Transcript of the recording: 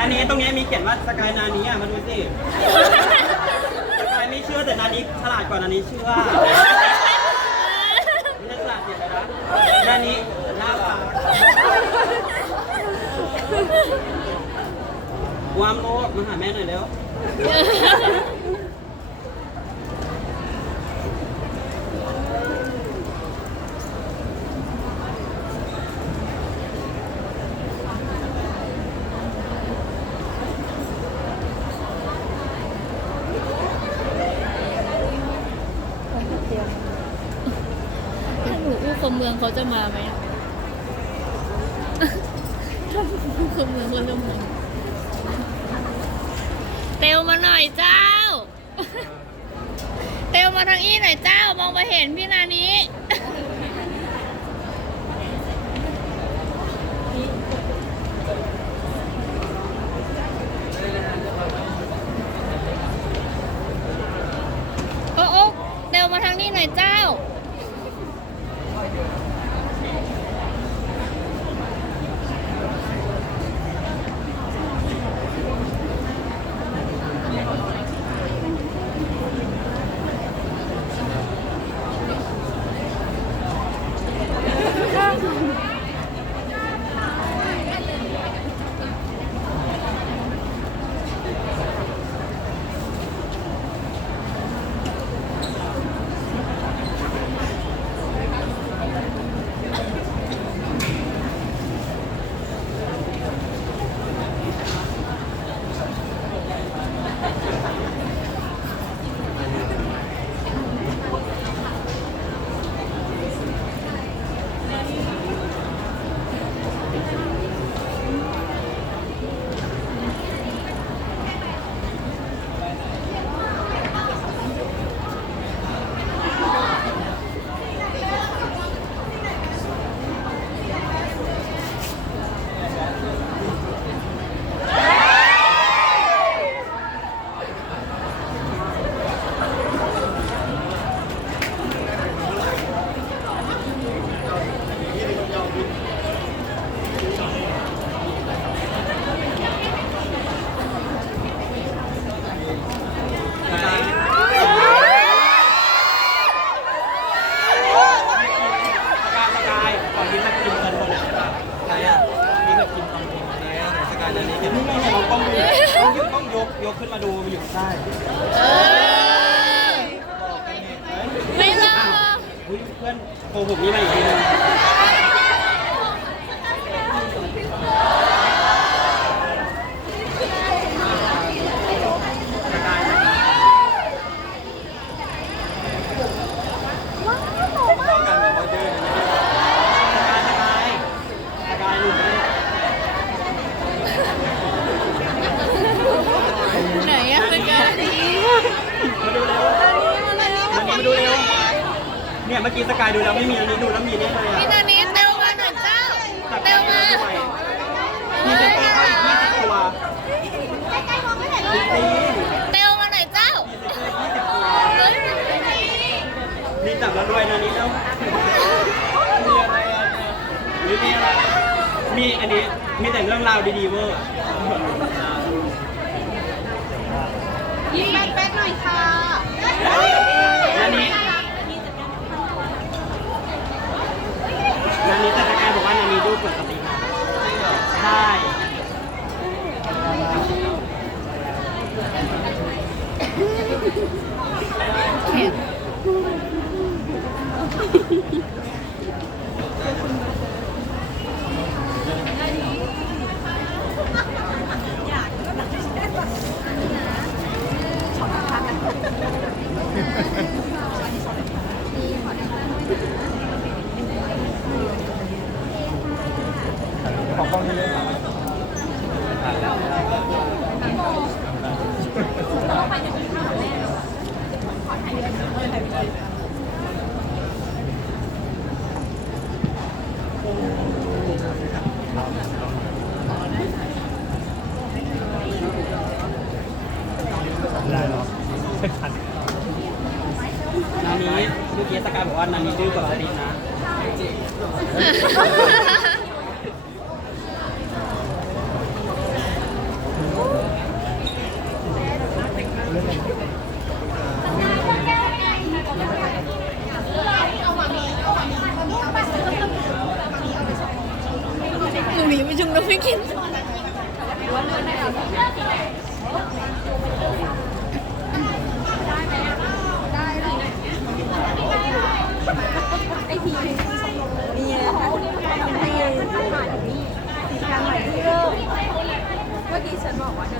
นานี้ตรงนี้มีเขียนว่าสกายนานี้อะมาดูสิสกายไม่เชื่อแต่นานี้ฉลาดกว่านานี้เชื่อไม่ใช่ฉลาดเดียวนะนานี้หน้าปากวามโลภมาหาแม่หน่อยเร็ว ถ้าหนูอู้คมเมืองเขาจะมาไหมถ้าคมเมืองเขาจะมาเตลมาหน่อยเจ้า เตลมาทางอี้หน่อยเจ้ามองมาเห็นพี่นานี้โอ้โอ้เตลมาทางนี้หน่อยเจ้า ยกต้องยกยกขึ้นมาดูมันอยู่ใต้เออบอกกันเนี่ยเอ้ยไม่รออุ๊ยเพื่อนโกหกนี่มาอีกทีนึงสกายสกายเข้ากันกับว่าดื้อนะสกายสกายสกายหนูไม่ได้ ไหนอะสกาย มาดูเร็วมันนี้มาดูเร็ว เนี่ยเมื่อกี้สกายดูแล้วไม่มีอันนี้ดูแล้วมีแน่เลยพี่อะนานี้เตลมาหน่อยเจ้าจับเตได้ลไหมมามีเซ็นเตอร์เข้าอีก20ตัวจริงเตลมาหน่อยเจ้าๆมีเซ็นเตอร์20ตัวนี่จับแล้วรวยนะนี่แล้วมีอะไรอะหรือมีอะไรมีอันนี้มีแต่เรื่องราวดีๆเวอร์ยิ้มแป๊ดๆหน่อยค่ะ อันนี้นันนี้แต่สกายบอกว่านันนี้ดูปกตินะใช่ เกี้สกายบอกว่านันนี่ดื้อกว่าเลิดนะหนูหนีไปจุมน้มไม่กิน ตามเขา